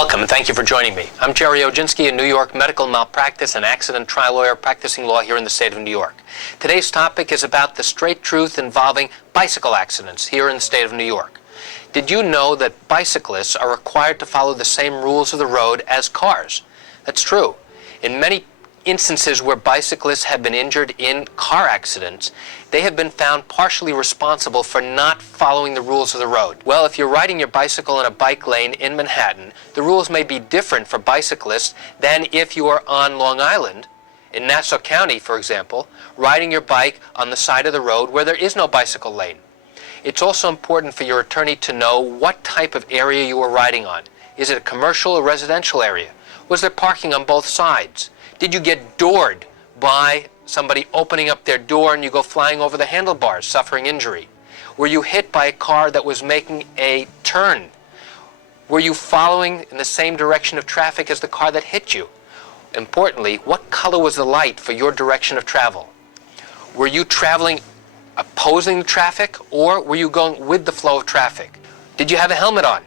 Welcome, and thank you for joining me. I'm Gerry Oginski, a New York medical malpractice and accident trial lawyer practicing law here in the state of New York. Today's topic is about the straight truth involving bicycle accidents here in the state of New York. Did you know that bicyclists are required to follow the same rules of the road as cars? That's true. In many instances where bicyclists have been injured in car accidents, they have been found partially responsible for not following the rules of the road. Well, if you're riding your bicycle in a bike lane in Manhattan, the rules may be different for bicyclists than if you are on Long Island, in Nassau County, for example, riding your bike on the side of the road where there is no bicycle lane. It's also important for your attorney to know what type of area you are riding on. Is it a commercial or residential area? Was there parking on both sides? Did you get doored by somebody opening up their door and you go flying over the handlebars, suffering injury? Were you hit by a car that was making a turn? Were you following in the same direction of traffic as the car that hit you? Importantly, what color was the light for your direction of travel? Were you traveling opposing the traffic, or were you going with the flow of traffic? Did you have a helmet on?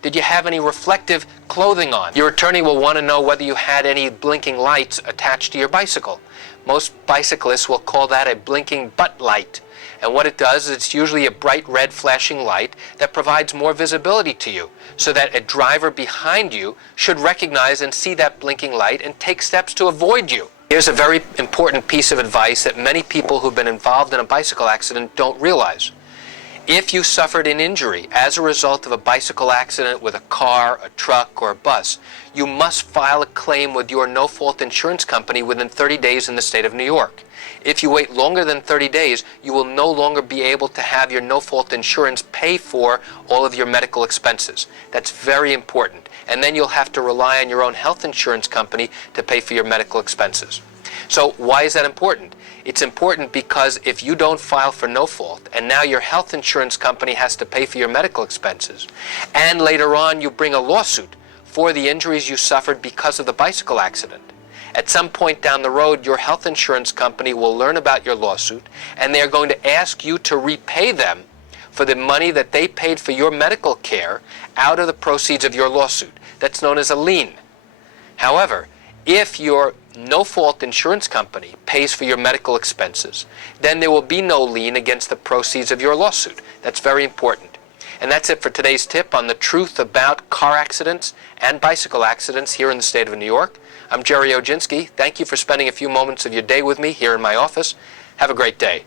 Did you have any reflective clothing on? Your attorney will want to know whether you had any blinking lights attached to your bicycle. Most bicyclists will call that a blinking butt light. And what it does is it's usually a bright red flashing light that provides more visibility to you, so that a driver behind you should recognize and see that blinking light and take steps to avoid you. Here's a very important piece of advice that many people who've been involved in a bicycle accident don't realize. If you suffered an injury as a result of a bicycle accident with a car, a truck, or a bus, you must file a claim with your no-fault insurance company within 30 days in the state of New York. If you wait longer than 30 days, you will no longer be able to have your no-fault insurance pay for all of your medical expenses. That's very important. And then you'll have to rely on your own health insurance company to pay for your medical expenses. So why is that important? It's important because if you don't file for no fault, and now your health insurance company has to pay for your medical expenses, and later on you bring a lawsuit for the injuries you suffered because of the bicycle accident, at some point down the road, your health insurance company will learn about your lawsuit, and they're going to ask you to repay them for the money that they paid for your medical care out of the proceeds of your lawsuit. That's known as a lien. However, if your no-fault insurance company pays for your medical expenses, then there will be no lien against the proceeds of your lawsuit. That's very important. And that's it for today's tip on the truth about car accidents and bicycle accidents here in the state of New York. I'm Gerry Oginski. Thank you for spending a few moments of your day with me here in my office. Have a great day.